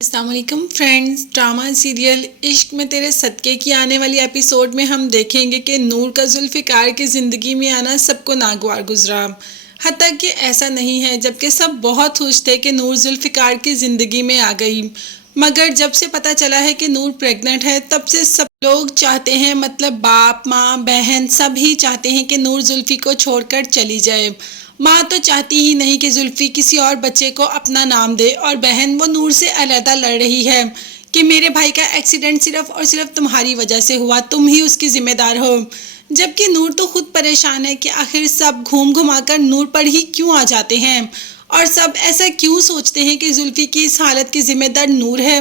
السلام علیکم friends, drama serial عشق میں تیرے صدقے کی آنے والی ایپیسوڈ میں ہم دیکھیں گے کہ نور کا ذوالفقار کی زندگی میں آنا سب کو ناگوار گزرا۔ حتیٰ کہ ایسا نہیں ہے، جبکہ سب بہت خوش تھے کہ نور ذوالفقار کی زندگی میں آ گئی، مگر جب سے پتہ چلا ہے کہ نور پریگننٹ ہے تب سے سب لوگ چاہتے ہیں، مطلب باپ ماں بہن سب ہی چاہتے ہیں کہ نور زلفی کو چھوڑ کر چلی جائے۔ ماں تو چاہتی ہی نہیں کہ زلفی کسی اور بچے کو اپنا نام دے، اور بہن وہ نور سے علیحدہ لڑ رہی ہے کہ میرے بھائی کا ایکسیڈنٹ صرف اور صرف تمہاری وجہ سے ہوا، تم ہی اس کی ذمہ دار ہو۔ جبکہ نور تو خود پریشان ہے کہ آخر سب گھوم گھما کر نور پر ہی کیوں آ جاتے ہیں، اور سب ایسا کیوں سوچتے ہیں کہ زلفی کی اس حالت کی ذمہ دار نور ہے۔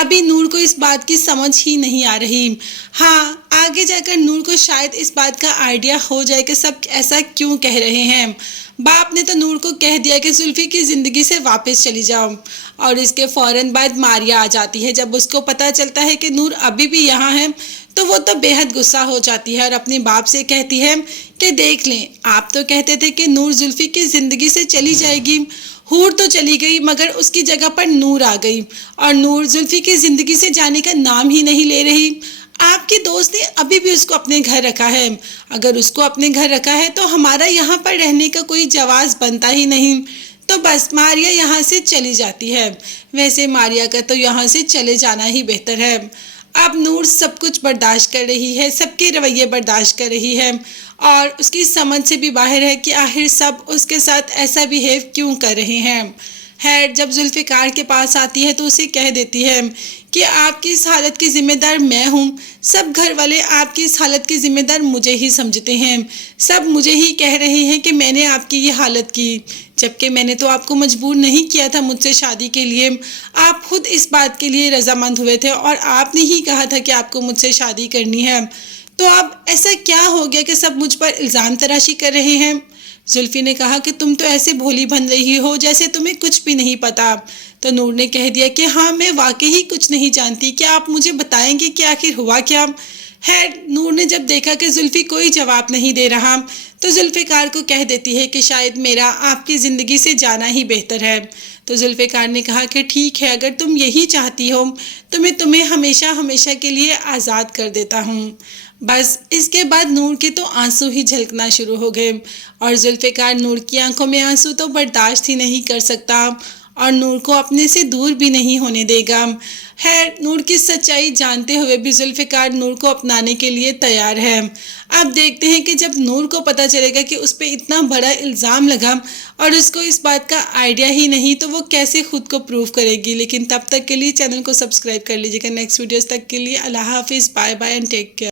ابھی نور کو اس بات کی سمجھ ہی نہیں آ رہی۔ ہاں، آگے جا کر نور کو شاید اس بات کا آئیڈیا ہو جائے کہ سب ایسا کیوں کہہ رہے ہیں۔ باپ نے تو نور کو کہہ دیا کہ زلفی کی زندگی سے واپس چلی جاؤ، اور اس کے فوراً بعد ماریا آ جاتی ہے۔ جب اس کو پتہ چلتا ہے کہ نور ابھی بھی یہاں ہے تو وہ تو بے حد غصہ ہو جاتی ہے اور اپنے باپ سے کہتی ہے کہ دیکھ لیں، آپ تو کہتے تھے کہ نور زلفی کی زندگی سے چلی جائے گی، حور تو چلی گئی مگر اس کی جگہ پر نور آ گئی، اور نور زلفی کی زندگی سے جانے کا نام ہی نہیں لے رہی۔ آپ کی دوست نے ابھی بھی اس کو اپنے گھر رکھا ہے، اگر اس کو اپنے گھر رکھا ہے تو ہمارا یہاں پر رہنے کا کوئی جواز بنتا ہی نہیں۔ تو بس ماریا یہاں سے چلی جاتی ہے۔ ویسے ماریا کا تو یہاں سے چلے جانا ہی بہتر ہے۔ اب نور سب کچھ برداشت کر رہی ہے، سب کے رویے برداشت کر رہی ہے، اور اس کی سمجھ سے بھی باہر ہے کہ آخر سب اس کے ساتھ ایسا بیہیو کیوں کر رہے ہیں۔ خیر، جب ذوالفقار کے پاس آتی ہے تو اسے کہہ دیتی ہے کہ آپ کی اس حالت کی ذمہ دار میں ہوں، سب گھر والے آپ کی اس حالت کی ذمہ دار مجھے ہی سمجھتے ہیں، سب مجھے ہی کہہ رہے ہیں کہ میں نے آپ کی یہ حالت کی، جبکہ میں نے تو آپ کو مجبور نہیں کیا تھا مجھ سے شادی کے لیے، آپ خود اس بات کے لیے رضامند ہوئے تھے اور آپ نے ہی کہا تھا کہ آپ کو مجھ سے شادی کرنی ہے، تو اب ایسا کیا ہو گیا کہ سب مجھ پر الزام تراشی کر رہے ہیں۔ زلفی نے کہا کہ تم تو ایسے بھولی بن رہی ہو جیسے تمہیں کچھ بھی نہیں پتا۔ تو نور نے کہہ دیا کہ ہاں، میں واقعی کچھ نہیں جانتی، کیا آپ مجھے بتائیں گے کہ آخر ہوا کیا؟ خیر، نور نے جب دیکھا کہ زلفی کوئی جواب نہیں دے رہا تو ذوالفقار کو کہہ دیتی ہے کہ شاید میرا آپ کی زندگی سے جانا ہی بہتر ہے۔ تو ذوالفقار نے کہا کہ ٹھیک ہے، اگر تم یہی چاہتی ہو تو میں تمہیں ہمیشہ ہمیشہ کے لیے آزاد کر دیتا ہوں۔ بس اس کے بعد نور کے تو آنسو ہی جھلکنا شروع ہو گئے، اور ذوالفقار نور کی آنکھوں میں آنسو تو برداشت ہی نہیں کر سکتا اور نور کو اپنے سے دور بھی نہیں ہونے دے گا۔ خیر، نور کی سچائی جانتے ہوئے بھی ذوالفقار نور کو اپنانے کے لیے تیار ہے۔ اب دیکھتے ہیں کہ جب نور کو پتہ چلے گا کہ اس پہ اتنا بڑا الزام لگا اور اس کو اس بات کا آئیڈیا ہی نہیں تو وہ کیسے خود کو پروف کرے گی۔ لیکن تب تک کے لیے چینل کو سبسکرائب کر لیجیے گا۔ نیکسٹ ویڈیوز تک کے لیے اللہ حافظ، bye bye and take care.